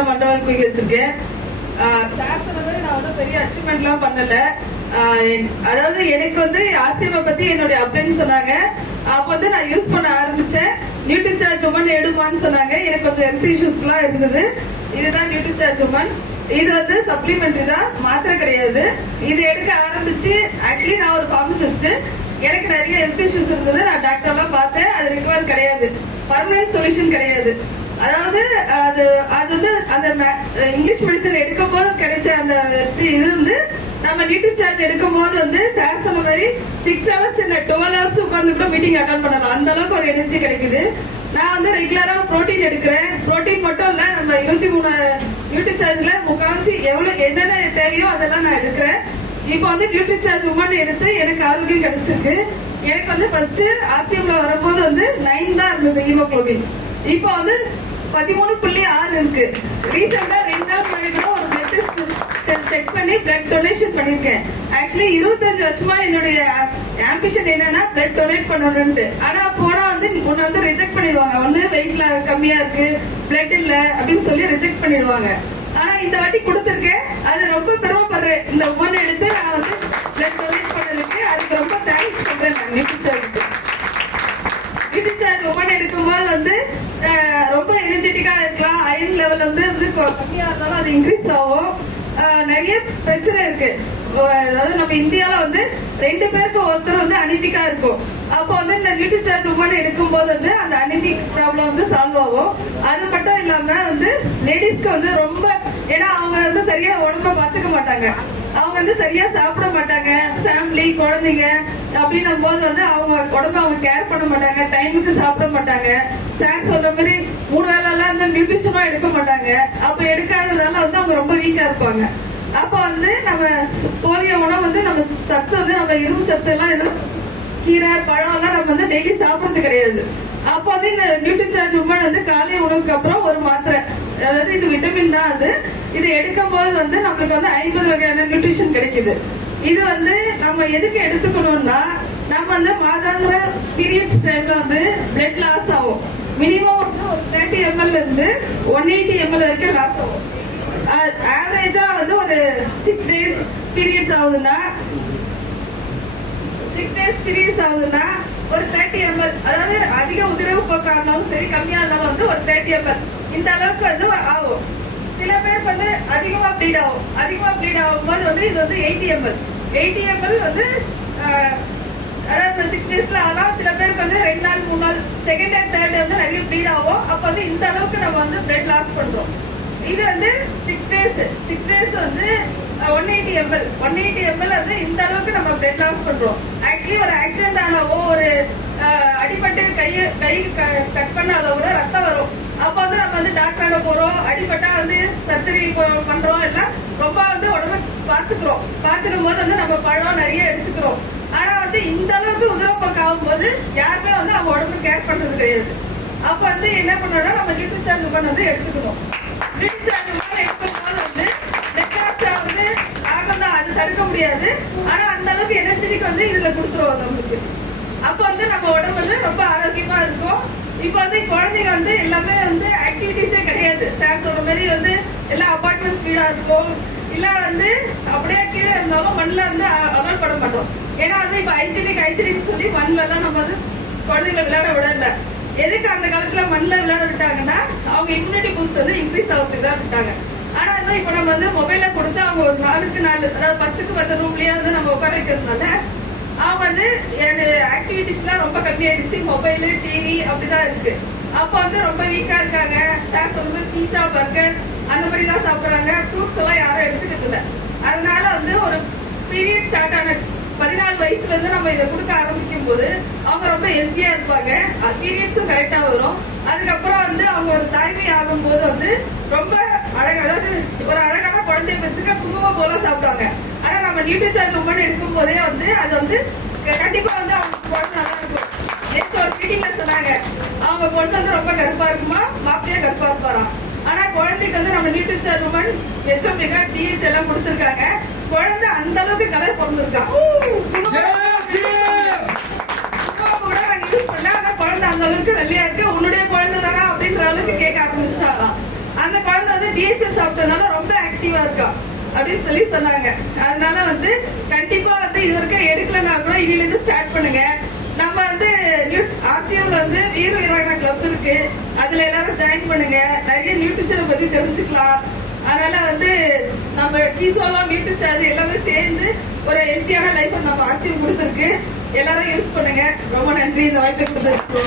கையில மண்டபம் தூக்கி வச்சிருக்கேன். சார் சொன்ன மாதிரி நான் வந்து பெரிய அச்சீவ்மெண்ட் எல்லாம் பண்ணல. அதாவது எனக்கு வந்து ஆசிரியமை பத்தி என்னுடைய அப்படின்னு சொன்னாங்க. அப்ப வந்து நான் யூஸ் பண்ண ஆரம்பிச்சேன். நியூட்ரிசார்ஜ் உமன் எடுப்பான்னு சொன்னாங்க. எனக்கு கொஞ்சம் ஹெல்த் இஷ்யூஸ் எல்லாம் இருந்தது. இதுதான் நியூட்ரிசார்ஜ் உமன். இது வந்து சப்ளிமெண்ட்ரி தான், மாத்திரை கிடையாது. இது எடுக்க ஆரம்பிச்சு ஆக்சுவலி நான் ஒரு பார்மசிஸ்ட். எனக்கு நிறைய ஹெல்த் இஷ்யூஸ் இருந்தது. நான் டாக்டர் எல்லாம் பார்த்தேன். அது ரிகவர் கிடையாது, பர்மனன்ட் சொல்யூஷன் கிடையாது. அதாவது அது வந்து அந்த இங்கிலீஷ் மெடிசன் எடுக்கும் போது கிடைச்ச அந்த இது வந்து நம்ம நியூட்ரிசார்ஜ் எடுக்கும் போது வந்து சார் சொன்ன மாதிரி 6 hours இல்ல 12 hours உட்கார்ந்து கூட மீட்டிங் அட்டெண்ட் பண்ணலாம். அந்த அளவுக்கு ஒரு எனர்ஜி கிடைக்குது. நான் வந்து ரெகுலரா புரோட்டீன் எடுக்கிறேன். புரோட்டீன் மட்டும் இல்ல, நம்ம 23 நியூட்ரிசார்ஜ்ல முக்காவாசி எவ்வளவு என்னென்ன தேவையோ அதெல்லாம் நான் எடுக்கிறேன். இப்ப வந்து நியூட்ரிசார்ஜ் உமன் எடுத்து எனக்கு ஆரோக்கியம் கிடைச்சிருக்கு. எனக்கு வந்து ஃபர்ஸ்ட் ஆர்சிஎம்ல வரும்போது வந்து 9 தான் இருந்தது ஹீமோகுளோபின். இப்ப வந்து 13.6 இருக்கு. ரீசெண்டா 2 நாள் முன்னாடி கூட ஒரு பிளட் டெஸ்ட் செக் பண்ணி பிளட் டொனேஷன் பண்ணிருக்கேன். ஆக்சுவலி 25 வருஷமா என்னுடைய ஆம்பிஷன் என்னன்னா பிளட் டொனேட் பண்ணணும்னு. ஆனா போனா வந்து உன்னை வந்து ரிஜெக்ட் பண்ணிடுவாங்க. ஒண்ணு வெயிட்ல கம்மியா இருக்கு, பிளட் இல்ல அப்படின்னு சொல்லி ரிஜெக்ட் பண்ணிடுவாங்க. ஆனா இந்த வாட்டி கொடுத்திருக்கேன். அது ரொம்ப பெருமைப்படுறேன். இந்த உமன் எடுத்து நான் வந்து பிளட் டொனேட் பண்ணதுக்கு அதுக்கு ரொம்ப தேங்க்ஸ் சொல்றேன். நான் நியூட்ரிசார்ஜுக்கு. நியூட்ரிசார்ஜ் உமன் எடுக்கும்போது வந்து ரொம்ப எனர்ஜெட்டிக்கா இருக்கலாம். அயன் லெவல் வந்து கம்மியா இருந்தாலும் அது இன்க்ரீஸ் ஆகும். நிறைய பிரச்சனை இருக்கு. அதாவது நம்ம இந்தியால வந்து 2 பேருக்கு ஒருத்தர் வந்து அனிமிக்கா இருக்கும். அப்போ வந்து இந்த நியூட்ரிசார்ஜ் உமன் எடுக்கும் போது வந்து அந்த அனிமிக் ப்ராப்ளம் வந்து சால்வ் ஆகும். அது மட்டும் இல்லாம வந்து லேடிஸ்க்கு வந்து ரொம்ப, ஏன்னா அவங்க வந்து சரியா உடம்ப பாத்துக்க மாட்டாங்க. அவங்க வந்து சரியா சாப்பிட மாட்டாங்க. ஃபேமிலி, குழந்தைங்க அப்படின்னும் போது வந்து அவங்க உடம்ப அவங்க கேர் பண்ண மாட்டாங்க. டைமுக்கு சாப்பிட மாட்டாங்க. சார் சொல்ற மாதிரி 3 வேலை எல்லாம் வந்து நியூட்ரிஷனும் எடுக்க மாட்டாங்க. அப்ப எடுக்காததால வந்து அவங்க ரொம்ப வீக்கா இருப்பாங்க. அப்ப வந்து நம்ம போதிய உணவு வந்து நம்ம சத்து வந்து நம்ம இரும்பு சத்து எல்லாம் எதுவும் கீரை பழம் எல்லாம் நம்ம வந்து டெய்லி சாப்பிடுறது கிடையாது. அப்ப வந்து இந்த நியூட்ரிசார்ஜ் உமன் வந்து காலை உணவுக்கு அப்புறம் ஒரு மாத்திரை, அதாவது இது விட்டமின் தான். அது இது எடுக்கும் போது வந்து நம்மளுக்கு வந்து 50 வகையான நியூட்ரிஷன் கிடைக்குது. இது வந்து நம்ம எதுக்கு எடுத்துக்கணும்னா, நம்ம வந்து மாதாந்திர பீரியட்ஸ் டைம்ல வந்து பிளட் லாஸ் ஆகும். மினிமம் வந்து ஒரு 30 ml இருந்து 180 ml வரைக்கும் லாஸ் ஆகும். ஆவரேஜா வந்து ஒரு 6 days பீரியட்ஸ் ஆகுதுன்னா ஒரு 30 ml, அதாவது அதிக உதிரவு போக்கா இருந்தாலும் சரி, கம்மியா இருந்தாலும் வந்து ஒரு 30 ml இந்த அளவுக்கு வந்து ஆகும். சில பேருக்கு வந்து அதிகமா ப்ளீட் ஆகும். அதிகமா ப்ளீட் ஆகும் போது வந்து இது வந்து 80 ml வந்து அதாவது 6 daysல ஆகலாம். சில பேருக்கு வந்து 2 நாள் 3 நாள் செகண்ட் அண்ட் தேர்ட் வந்து நிறைய ப்ளீட் ஆகும். அப்ப வந்து இந்த அளவுக்கு நம்ம வந்து பிளட் லாஸ் பண்றோம். இது வந்து 6 days வந்து 180 ml வந்து இந்த அளவுக்கு நம்ம பிளட் லாஸ் பண்றோம். ஆக்சுவலி ஒரு ஆக்சிடென்ட் ஆனாவோ, ஒரு அடிபட்டு கை கட் பண்ணாலோ கூட ரத்தம் வரும். அப்ப வந்து நம்ம வந்து டாக்டரான போறோம். அடிபட்டா வந்து சர்ஜரி பண்றோம். எல்லாம் ரொம்ப வந்து உடம்பு பாத்துக்கும் போது வந்து நம்ம பழம் நிறைய எடுத்துக்கிறோம். ஆனா வந்து இந்த அளவுக்கு உதிரப்போக்கு ஆகும் போது யாருமே வந்து அவங்க உடம்பு கேர் பண்றது கிடையாது. அப்ப வந்து என்ன பண்ணணும்னா நம்ம நியூட்ரிசார்ஜ் உமன் வந்து எடுத்துக்கணும். நியூட்ரிசார்ஜ் உமன் எடுக்கும்போது வந்து வந்து ஆகம் தான், அது தடுக்க முடியாது. ஆனா அந்த அளவுக்கு எனர்ஜெட்டிக் வந்து இதுல கொடுத்துருவோம் நம்மளுக்கு. அப்ப வந்து நம்ம உடம்பு வந்து ரொம்ப ஆரோக்கியமா இருக்கும். இப்ப வந்து குழந்தைங்க வந்து எல்லாமே வந்து ஆக்டிவிட்டிஸே கிடையாது. சார் சொல்ற மாதிரி வந்து எல்லாம் அபார்ட்மெண்ட்ஸ் வீடா இருக்கும். இல்ல வந்து அப்படியே கீழே இருந்தாலும் மண்ணில் வந்து அவாய்ட் பண்ண மாட்டோம். ஏன்னா வந்து இப்ப ஹைஜீனிக் சொல்லி மண்ணில எல்லாம் நம்ம வந்து குழந்தைங்களை விளையாட விடல. எதுக்கு அந்த காலத்துல மண்ணில் விளையாட விட்டாங்கன்னா அவங்க இம்யூனிட்டி பூஸ்ட் வந்து இன்க்ரீஸ் ஆகிறதுக்கு தான் விட்டாங்க. ஆனா வந்து இப்ப நம்ம வந்து மொபைல கொடுத்து அவங்க ஒரு 4க்கு 4, அதாவது 10க்கு 10 ரூம்லயே வந்து நம்ம உட்கார வைக்கிறதுனால அவங்க வந்து ஆக்டிவிட்டிஸ் எல்லாம் ரொம்ப கம்மியாயிடுச்சு. மொபைல், டிவி அப்படிதான் இருக்கு. அப்ப வந்து ரொம்ப வீக்கா இருக்காங்க. சார் சொல்லுங்க பீஸா, பர்கர் அந்த மாதிரி தான் சாப்பிடுறாங்க. ஃப்ரூட்ஸ் எல்லாம் யாரும் எடுத்துக்கிறது இல்ல. அதனால வந்து ஒரு பீரியட் ஸ்டார்ட் ஆன 14 வயசுல இருந்து நம்ம இதை கொடுக்க ஆரம்பிக்கும் போது அவங்க ரொம்ப ஹெல்த்தியா இருப்பாங்க. பீரியட்ஸும் கரெக்டா வரும். அதுக்கப்புறம் வந்து அவங்க ஒரு தாய்மை ஆகும் போது வந்து ரொம்ப அழகா, அதாவது ஒரு அழகான குழந்தைய பெற்றுக்க குங்குமம் போல சாப்பிடுவாங்க. ஆனா நம்ம நியூட்ரிசார்ஜ் உமன் எடுக்கும் போதே வந்து அது வந்து கண்டிப்பா வந்து அவங்க குழந்தை நல்லா இருக்கும். நேற்று ஒரு மீட்டிங்ல சொன்னாங்க, அவங்க பொண்ணு வந்து ரொம்ப கருப்பா இருக்குமா, மாப்பிளையா கருப்பா இருப்பாராம். ஆனா குழந்தைக்கு வந்து நம்ம நியூட்ரிசார்ஜ் உமன் HMG DH எல்லாம் கொடுத்துருக்காங்க. குழந்தை அந்த அளவுக்கு கலர் பிறந்திருக்கான். கூட நாங்க யூஸ் பண்ணல. ஆனா குழந்தை அந்த அளவுக்கு வெள்ளையா இருக்கு. உன்னுடைய குழந்தை தானா அப்படின்ற அளவுக்கு கேட்க ஆரம்பிச்சிட்டாங்களாம். அந்த குழந்தை வந்து டிஹெச்எஸ் சாப்பிட்டதுனால ரொம்ப ஆக்டிவா இருக்கா அப்படின்னு சொல்லி சொன்னாங்க. அதனால வந்து கண்டிப்பா வந்து இது வரைக்கும் எடுக்கலன்னா கூட இதுல இருந்து ஸ்டார்ட் பண்ணுங்க. நம்ம வந்து ஆசியம்ல வந்து வீர வீராங்கனா கிளப் இருக்கு, அதுல எல்லாரும் ஜாயின் பண்ணுங்க. நிறைய நியூட்ரிஷனை பத்தி தெரிஞ்சுக்கலாம். அதனால வந்து நம்ம கிசோலாம் நியூட்ரிஷன் எல்லாமே சேர்ந்து ஒரு ஹெல்த்தியான லைஃப் நம்ம ஆசியம் கொடுத்துருக்கு. எல்லாரும் யூஸ் பண்ணுங்க. ரொம்ப நன்றி இந்த வாய்ப்பை கொடுத்ததுக்கு.